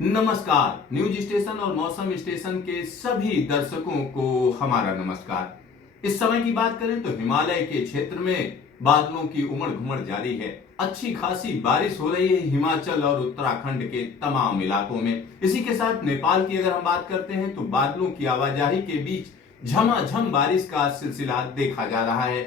नमस्कार। News station और मौसम स्टेशन के सभी दर्शकों को हमारा नमस्कार। इस समय की बात करें तो हिमालय के क्षेत्र में बादलों की उमड़ घुमड़ जारी है। अच्छी खासी बारिश हो रही है हिमाचल और उत्तराखंड के तमाम इलाकों में। इसी के साथ नेपाल की अगर हम बात करते हैं तो बादलों की आवाजाही के बीच झमाझम बारिश का सिलसिला देखा जा रहा है।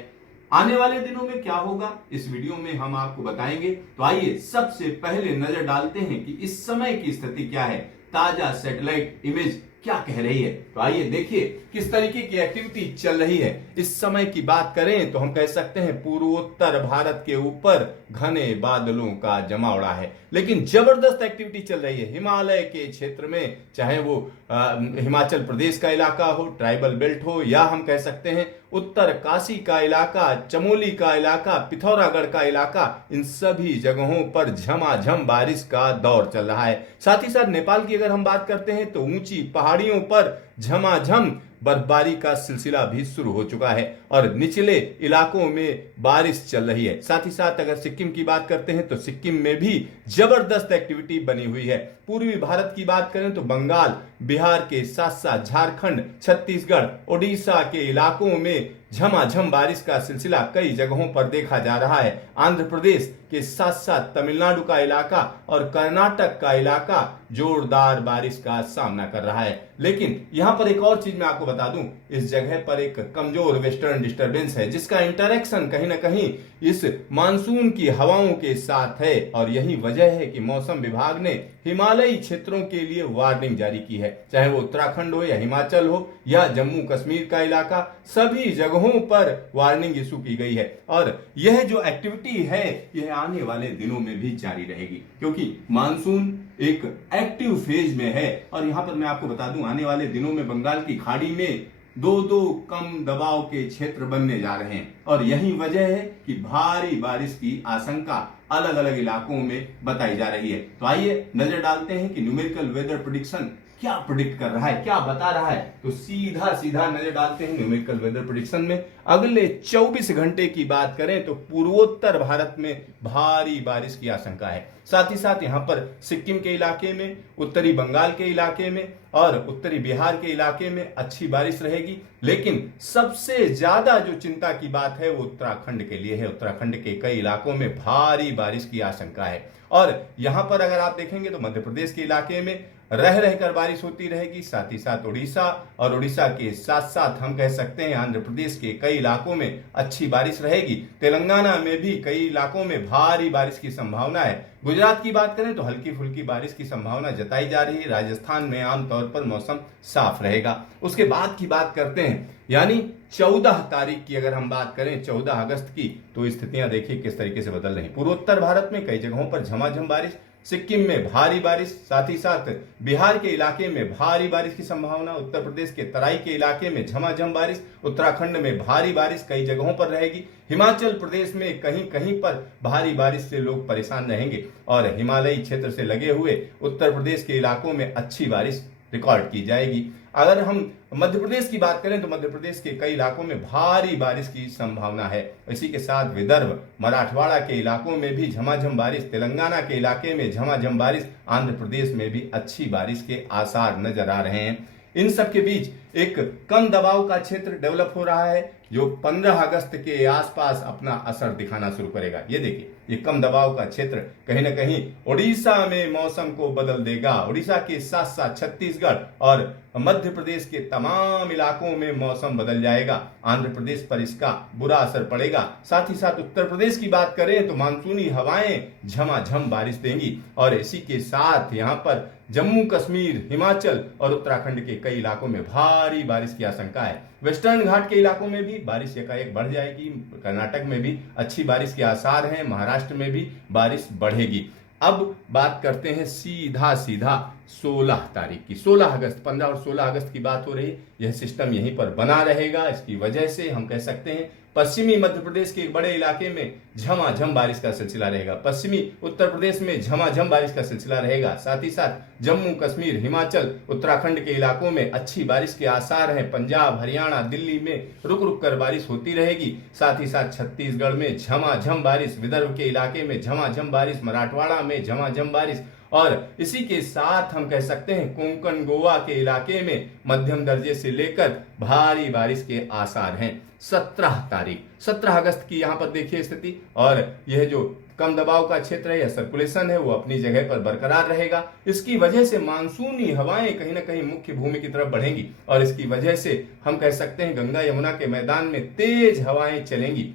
आने वाले दिनों में क्या होगा इस वीडियो में हम आपको बताएंगे। तो आइए सबसे पहले नजर डालते हैं कि इस समय की स्थिति क्या है, ताजा सैटेलाइट इमेज क्या कह रही है। तो आइए देखिए किस तरीके की एक्टिविटी चल रही है। इस समय की बात करें तो हम कह सकते हैं पूर्वोत्तर भारत के ऊपर घने बादलों का जमावड़ा है, लेकिन जबरदस्त एक्टिविटी चल रही है हिमालय के क्षेत्र में। चाहे वो हिमाचल प्रदेश का इलाका हो, ट्राइबल बेल्ट हो, या हम कह सकते हैं उत्तर काशी का इलाका, चमोली का इलाका, पिथौरागढ़ का इलाका, इन सभी जगहों पर झमाझम बारिश का दौर चल रहा है। साथ ही साथ नेपाल की अगर हम बात करते हैं तो ऊंची पहाड़ियों पर झमाझम बर्फबारी का सिलसिला भी शुरू हो चुका है और निचले इलाकों में बारिश चल रही है। साथ ही साथ अगर सिक्किम की बात करते हैं तो सिक्किम में भी जबरदस्त एक्टिविटी बनी हुई है। पूर्वी भारत की बात करें तो बंगाल, बिहार के साथ साथ झारखंड, छत्तीसगढ़, ओडिशा के इलाकों में झमाझम बारिश का सिलसिला कई जगहों पर देखा जा रहा है। आंध्र प्रदेश के साथ साथ तमिलनाडु का इलाका और कर्नाटक का इलाका जोरदार बारिश का सामना कर रहा है। लेकिन यहां पर एक और चीज मैं आपको बता दूं, इस जगह पर एक कमजोर वेस्टर्न डिस्टरबेंस है जिसका इंटरेक्शन कहीं ना कहीं इस मानसून की हवाओं के साथ है और यही वजह है कि मौसम विभाग ने हिमालयी क्षेत्रों के लिए वार्निंग जारी की है। चाहे वो उत्तराखंड हो या हिमाचल हो या जम्मू कश्मीर का इलाका, सभी जगहों पर वार्निंग इशू की गई है और यह जो एक्टिविटी है यह आने वाले दिनों में भी जारी रहेगी क्योंकि मानसून एक एक्टिव फेज में है। और यहां पर मैं आपको बता दूं आने वाले दिनों में बंगाल की खाड़ी में दो दो कम दबाव के क्षेत्र बनने जा रहे हैं और यही वजह है कि भारी बारिश की आशंका अलग अलग इलाकों में बताई जा रही है। तो आइए नजर डालते हैं कि न्यूमेरिकल वेदर प्रेडिक्शन क्या प्रिडिक्ट कर रहा है, क्या बता रहा है। तो सीधा सीधा नजर डालते हैं न्यूमेरिकल वेदर प्रेडिक्शन में। अगले 24 घंटे की बात करें तो पूर्वोत्तर भारत में भारी बारिश की आशंका है। साथ ही साथ यहां पर सिक्किम के इलाके में, उत्तरी बंगाल के इलाके में और उत्तरी बिहार के इलाके में अच्छी बारिश रहेगी। लेकिन सबसे ज्यादा जो चिंता की बात है वो उत्तराखंड के लिए है। उत्तराखंड के कई इलाकों में भारी बारिश की आशंका है और यहां पर अगर आप देखेंगे तो मध्य प्रदेश के इलाके में रह रहकर बारिश होती रहेगी। साथ ही साथ उड़ीसा और उड़ीसा के साथ साथ हम कह सकते हैं आंध्र प्रदेश के कई इलाकों में अच्छी बारिश रहेगी। तेलंगाना में भी कई इलाकों में भारी बारिश की संभावना है। गुजरात की बात करें तो हल्की फुल्की बारिश की संभावना जताई जा रही है। राजस्थान में आमतौर पर मौसम साफ रहेगा। उसके बाद की बात करते हैं यानी 14 तारीख की अगर हम बात करें, 14 अगस्त की, तो स्थितियां देखिए किस तरीके से बदल रही। पूर्वोत्तर भारत में कई जगहों पर झमाझम बारिश, सिक्किम में भारी बारिश, साथ ही साथ बिहार के इलाके में भारी बारिश की संभावना, उत्तर प्रदेश के तराई के इलाके में झमाझम बारिश, उत्तराखंड में भारी बारिश कई जगहों पर रहेगी। हिमाचल प्रदेश में कहीं कहीं पर भारी बारिश से लोग परेशान रहेंगे और हिमालयी क्षेत्र से लगे हुए उत्तर प्रदेश के इलाकों में अच्छी बारिश रिकॉर्ड की जाएगी। अगर हम मध्य प्रदेश की बात करें तो मध्य प्रदेश के कई इलाकों में भारी बारिश की संभावना है। इसी के साथ विदर्भ, मराठवाड़ा के इलाकों में भी झमाझम बारिश, तेलंगाना के इलाके में झमाझम बारिश, आंध्र प्रदेश में भी अच्छी बारिश के आसार नजर आ रहे हैं। इन सब के बीच एक कम दबाव का क्षेत्र डेवलप हो रहा है जो 15 अगस्त के आसपास अपना असर दिखाना शुरू करेगा। ये देखिए, ये कम दबाव का क्षेत्र कहीं ना कहीं ओडिशा में मौसम को बदल देगा। ओडिशा के साथ साथ छत्तीसगढ़ और मध्य प्रदेश के तमाम इलाकों में मौसम बदल जाएगा। आंध्र प्रदेश पर इसका बुरा असर पड़ेगा। साथ ही साथ उत्तर प्रदेश की बात करें तो मानसूनी हवाएं झमाझम बारिश देंगी और इसी के साथ यहां पर जम्मू कश्मीर, हिमाचल और उत्तराखंड के कई इलाकों में भारी बारिश की आशंका है। वेस्टर्न घाट के इलाकों में भी बारिश एकाएक बढ़ जाएगी। कर्नाटक में भी अच्छी बारिश के आसार हैं। महाराष्ट्र में भी बारिश बढ़ेगी। अब बात करते हैं सीधा सीधा 16 तारीख की। 16 अगस्त, 15 और 16 अगस्त की बात हो रही। यह सिस्टम यहीं पर बना रहेगा। इसकी वजह से हम कह सकते हैं पश्चिमी मध्य प्रदेश के एक बड़े इलाके में झमाझम बारिश का सिलसिला रहेगा। पश्चिमी उत्तर प्रदेश में झमाझम बारिश का सिलसिला रहेगा। साथ ही साथ जम्मू कश्मीर, हिमाचल, उत्तराखंड के इलाकों में अच्छी बारिश के आसार हैं। पंजाब, हरियाणा, दिल्ली में रुक रुक कर बारिश होती रहेगी। साथ ही साथ छत्तीसगढ़ में झमाझम बारिश, विदर्भ के इलाके में झमाझम बारिश, मराठवाड़ा में झमाझम बारिश और इसी के साथ हम कह सकते हैं कोंकण गोवा के इलाके में मध्यम दर्जे से लेकर भारी बारिश के आसार हैं। 17 अगस्त की यहां पर देखिए स्थिति, और यह जो कम दबाव का क्षेत्र है या सर्कुलेशन है वो अपनी जगह पर बरकरार रहेगा। इसकी वजह से मानसूनी हवाएं कहीं ना कहीं मुख्य भूमि की तरफ बढ़ेंगी और इसकी वजह से हम कह सकते हैं गंगा यमुना के मैदान में तेज हवाएं चलेंगी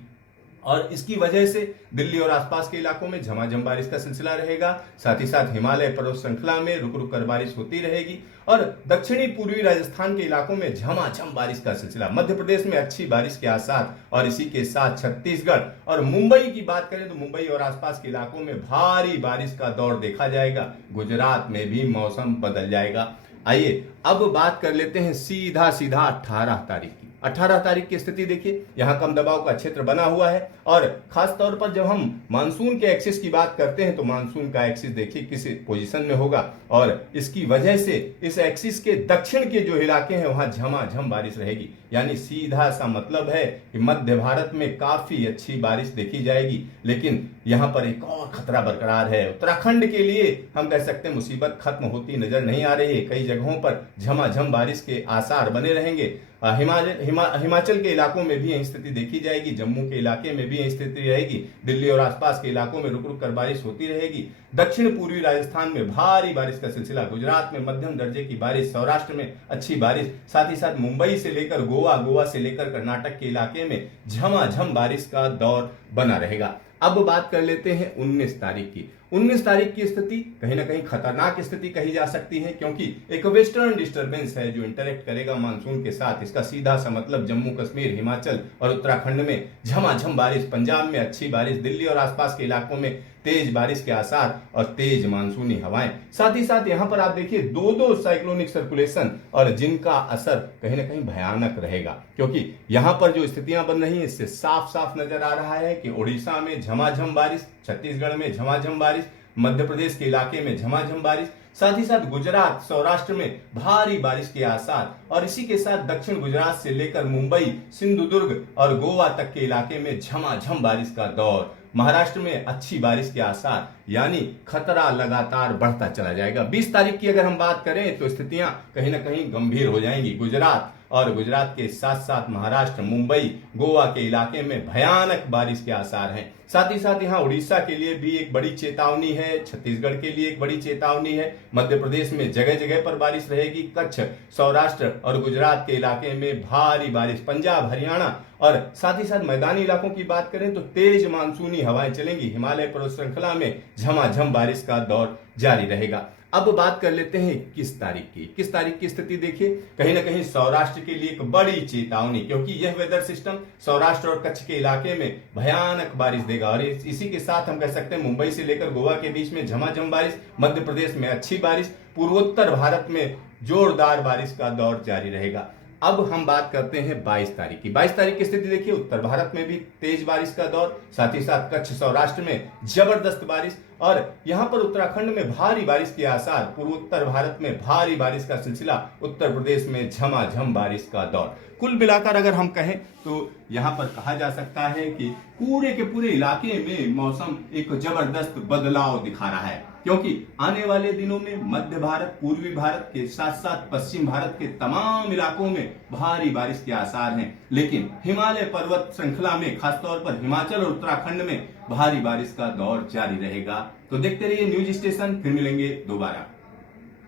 और इसकी वजह से दिल्ली और आसपास के इलाकों में झमाझम बारिश का सिलसिला रहेगा। साथ ही साथ हिमालय पर्वत श्रृंखला में रुक रुक कर बारिश होती रहेगी और दक्षिणी पूर्वी राजस्थान के इलाकों में झमाझम बारिश का सिलसिला। मध्य प्रदेश में अच्छी बारिश के आसार और इसी के साथ छत्तीसगढ़ और मुंबई की बात करें तो मुंबई और आसपास के इलाकों में भारी बारिश का दौर देखा जाएगा। गुजरात में भी मौसम बदल जाएगा। आइए अब बात कर लेते हैं सीधा 18 तारीख की। 18 तारीख की स्थिति देखिए, यहां कम दबाव का क्षेत्र बना हुआ है और खास तौर पर जब हम मानसून के एक्सिस की बात करते हैं तो मानसून का एक्सिस देखिए किस पोजीशन में होगा और इसकी वजह से इस एक्सिस के दक्षिण के जो इलाके हैं वहां झमाझम बारिश रहेगी। यानी सीधा सा मतलब है कि मध्य भारत में काफी अच्छी बारिश देखी जाएगी। लेकिन यहां पर एक और खतरा बरकरार है। उत्तराखंड के लिए हम कह सकते हैं मुसीबत खत्म होती नजर नहीं आ रही है। कई जगहों पर झमाझम बारिश के आसार बने रहेंगे। हिमाचल के इलाकों में भी यही स्थिति देखी जाएगी। जम्मू के इलाके में भी यही स्थिति रहेगी। दिल्ली और आसपास के इलाकों में रुक रुक कर बारिश होती रहेगी। दक्षिण पूर्वी राजस्थान में भारी बारिश का सिलसिला, गुजरात में मध्यम दर्जे की बारिश, सौराष्ट्र में अच्छी बारिश, साथ ही साथ मुंबई से लेकर गोवा से लेकर कर्नाटक के इलाके में झमाझम बारिश का दौर बना रहेगा। अब बात कर लेते हैं 19 तारीख की। 19 तारीख की स्थिति कहीं ना कहीं खतरनाक स्थिति कही जा सकती है क्योंकि एक वेस्टर्न डिस्टर्बेंस है जो इंटरेक्ट करेगा मानसून के साथ। इसका सीधा सा मतलब जम्मू कश्मीर, हिमाचल और उत्तराखंड में झमाझम बारिश, पंजाब में अच्छी बारिश, दिल्ली और आसपास के इलाकों में तेज बारिश के आसार और तेज मानसूनी हवाएं। साथ ही साथ यहां पर आप देखिए दो साइक्लोनिक सर्कुलेशन और जिनका असर कहीं ना कहीं भयानक रहेगा क्योंकि यहां पर जो स्थितियां बन रही हैं इससे साफ साफ नजर आ रहा है कि उड़ीसा में झमाझम बारिश, छत्तीसगढ़ में झमाझम बारिश, मध्य प्रदेश के इलाके में झमाझम बारिश, साथ ही साथ गुजरात, सौराष्ट्र में भारी बारिश के आसार और इसी के साथ दक्षिण गुजरात से लेकर मुंबई, सिंधुदुर्ग और गोवा तक के इलाके में झमाझम बारिश का दौर। महाराष्ट्र में अच्छी बारिश के आसार, यानी खतरा लगातार बढ़ता चला जाएगा। 20 तारीख की अगर हम बात करें तो स्थितियां कहीं ना कहीं गंभीर हो जाएंगी। गुजरात और गुजरात के साथ साथ महाराष्ट्र, मुंबई, गोवा के इलाके में भयानक बारिश के आसार हैं। साथ ही साथ यहाँ उड़ीसा के लिए भी एक बड़ी चेतावनी है, छत्तीसगढ़ के लिए एक बड़ी चेतावनी है। मध्य प्रदेश में जगह जगह पर बारिश रहेगी। कच्छ, सौराष्ट्र और गुजरात के इलाके में भारी बारिश, पंजाब, हरियाणा और साथ ही साथ मैदानी इलाकों की बात करें तो तेज मानसूनी हवाएं चलेंगी। हिमालय पर्वत श्रृंखला में झमाझम बारिश का दौर जारी रहेगा। अब बात कर लेते हैं 21 तारीख की। 21 तारीख की स्थिति देखिए, कहीं ना कहीं सौराष्ट्र के लिए एक बड़ी चेतावनी क्योंकि यह वेदर सिस्टम सौराष्ट्र और कच्छ के इलाके में भयानक बारिश देगा और इसी के साथ हम कह सकते हैं मुंबई से लेकर गोवा के बीच में झमाझम बारिश, मध्य प्रदेश में अच्छी बारिश, पूर्वोत्तर भारत में जोरदार बारिश का दौर जारी रहेगा। अब हम बात करते हैं 22 तारीख की। 22 तारीख की स्थिति देखिए, उत्तर भारत में भी तेज बारिश का दौर, साथ ही साथ कच्छ, सौराष्ट्र में जबरदस्त बारिश और यहां पर उत्तराखंड में भारी बारिश के आसार, पूर्वोत्तर भारत में भारी बारिश का सिलसिला, उत्तर प्रदेश में झमाझम बारिश का दौर। कुल मिलाकर अगर हम कहें तो यहां पर कहा जा सकता है कि पूरे के पूरे इलाके में मौसम एक जबरदस्त बदलाव दिखा रहा है क्योंकि आने वाले दिनों में मध्य भारत, पूर्वी भारत के साथ साथ पश्चिम भारत के तमाम इलाकों में भारी बारिश के आसार हैं। लेकिन हिमालय पर्वत श्रृंखला में खासतौर पर हिमाचल और उत्तराखंड में भारी बारिश का दौर जारी रहेगा। तो देखते रहिए न्यूज स्टेशन, फिर मिलेंगे दोबारा।